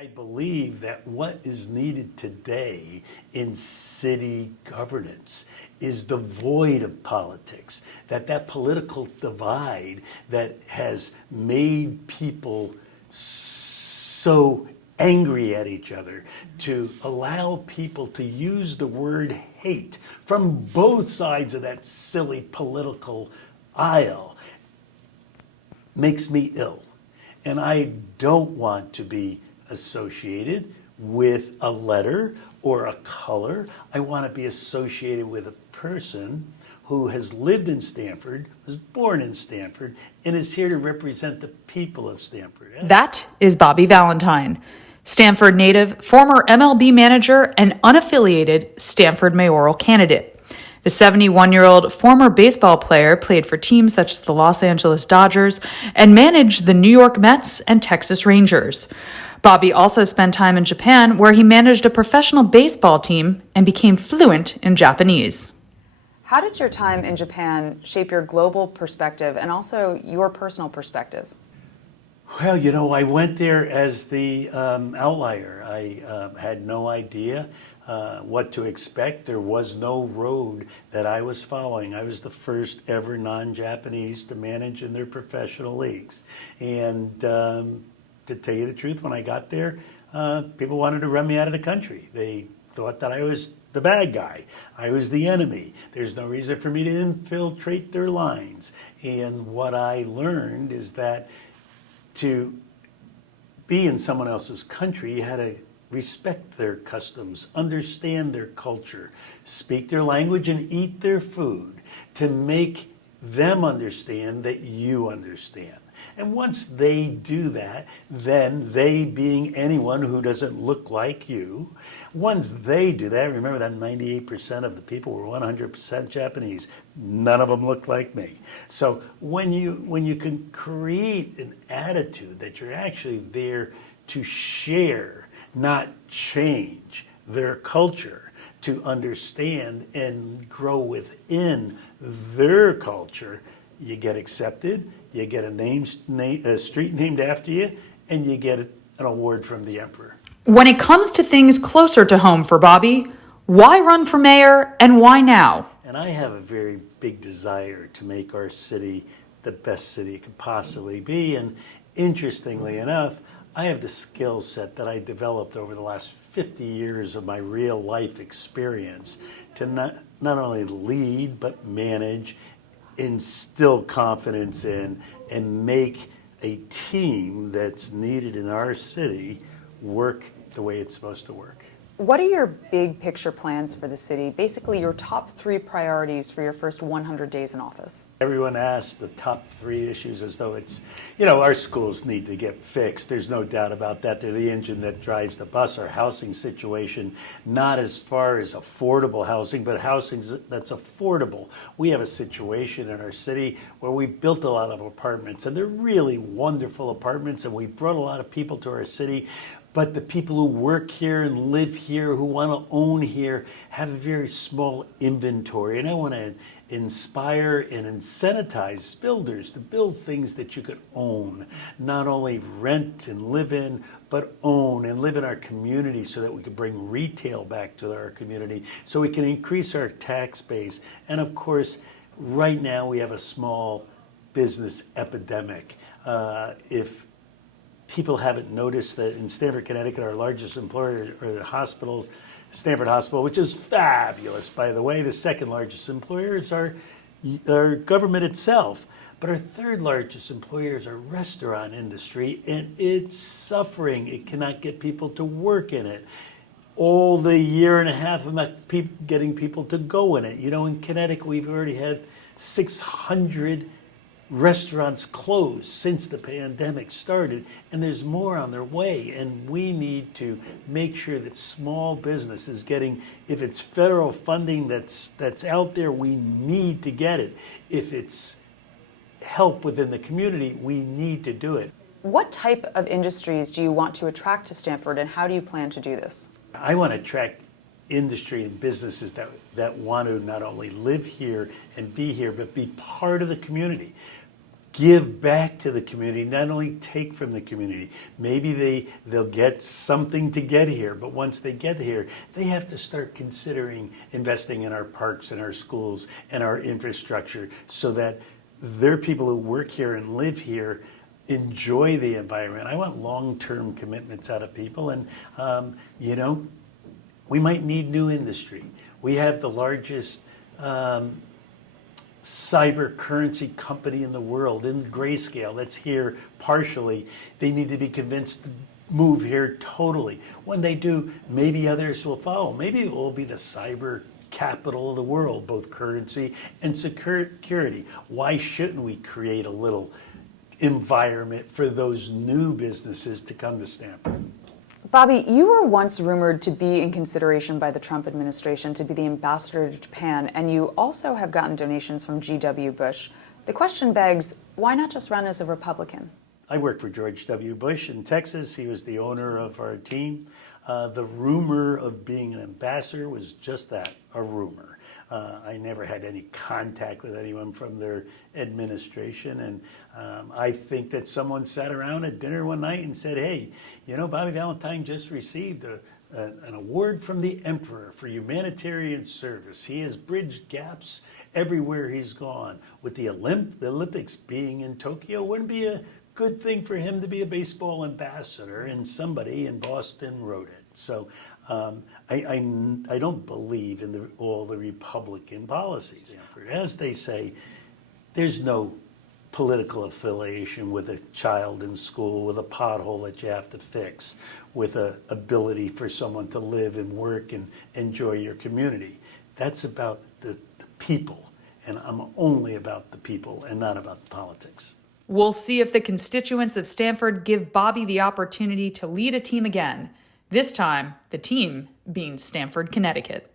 I believe that what is needed today in city governance is the void of politics, that political divide that has made people so angry at each other, to allow people to use the word hate from both sides of that silly political aisle makes me ill. And I don't want to be associated with a letter or a color. I want to be associated with a person who has lived in Stamford, was born in Stamford, and is here to represent the people of Stamford. That is Bobby Valentine, Stamford native, former MLB manager, and unaffiliated Stamford Mayoral Candidate. The 71-year-old former baseball player played for teams such as the Los Angeles Dodgers and managed the New York Mets and Texas Rangers. Bobby also spent time in Japan, where he managed a professional baseball team and became fluent in Japanese. How did your time in Japan shape your global perspective and also your personal perspective? Well, I went there as the outlier. I had no idea what to expect. There was no road that I was following. I was the first ever non-Japanese to manage in their professional leagues. And to tell you the truth, when I got there, people wanted to run me out of the country. They thought that I was the bad guy. I was the enemy. There's no reason for me to infiltrate their lines. And what I learned is that to be in someone else's country, you had to respect their customs, understand their culture, speak their language, and eat their food to make them understand that you understand. And once they do that, then they, being anyone who doesn't look like you, once they do that, remember that 98% of the people were 100% Japanese. None of them looked like me. So when you can create an attitude that you're actually there to share, not change their culture, to understand and grow within their culture, you get accepted, you get a street named after you, and you get an award from the emperor. When it comes to things closer to home for Bobby, why run for mayor and why now? And I have a very big desire to make our city the best city it could possibly be. And interestingly enough, I have the skill set that I developed over the last 50 years of my real life experience to not only lead, but manage, instill confidence in, and make a team that's needed in our city work the way it's supposed to work. What are your big picture plans for the city? Basically, your top 3 priorities for your first 100 days in office. Everyone asks the top 3 issues as though it's, our schools need to get fixed. There's no doubt about that. They're the engine that drives the bus. Our housing situation, not as far as affordable housing, but housing that's affordable. We have a situation in our city where we built a lot of apartments, and they're really wonderful apartments, and we brought a lot of people to our city. But the people who work here and live here, who want to own here, have a very small inventory. And I want to inspire and incentivize builders to build things that you could own, not only rent and live in, but own and live in our community, so that we can bring retail back to our community, so we can increase our tax base. And of course, right now we have a small business epidemic. If people haven't noticed that in Stamford, Connecticut, our largest employer are the hospitals, Stamford Hospital, which is fabulous, by the way. The second largest employer is our government itself. But our third largest employer is our restaurant industry, and it's suffering. It cannot get people to work in it. All the year and a half of not getting people to go in it. In Connecticut, we've already had 600 restaurants closed since the pandemic started, and there's more on their way. And we need to make sure that small business is getting, if it's federal funding that's out there, we need to get it. If it's help within the community, we need to do it. What type of industries do you want to attract to Stamford, and how do you plan to do this? I want to attract industry and businesses that want to not only live here and be here, but be part of the community. give back to the community, not only take from the community. Maybe they'll get something to get here, but once they get here, they have to start considering investing in our parks and our schools and our infrastructure so that their people who work here and live here enjoy the environment. I want long-term commitments out of people, and we might need new industry. We have the largest cyber currency company in the world, in Grayscale, that's here partially. They need to be convinced to move here totally. When they do, maybe others will follow. Maybe it will be the cyber capital of the world, both currency and security. Why shouldn't we create a little environment for those new businesses to come to Stamford? Bobby, you were once rumored to be in consideration by the Trump administration to be the ambassador to Japan, and you also have gotten donations from G.W. Bush. The question begs, why not just run as a Republican? I worked for George W. Bush in Texas. He was the owner of our team. The rumor of being an ambassador was just that, a rumor. I never had any contact with anyone from their administration, and I think that someone sat around at dinner one night and said, hey, Bobby Valentine just received an award from the Emperor for humanitarian service. He has bridged gaps everywhere he's gone. With the Olympics being in Tokyo, wouldn't be a good thing for him to be a baseball ambassador, and somebody in Boston wrote it. So I don't believe in all the Republican policies. As they say, there's no political affiliation with a child in school, with a pothole that you have to fix, with an ability for someone to live and work and enjoy your community. That's about the people, and I'm only about the people and not about the politics. We'll see if the constituents of Stamford give Bobby the opportunity to lead a team again. This time, the team being Stamford, Connecticut.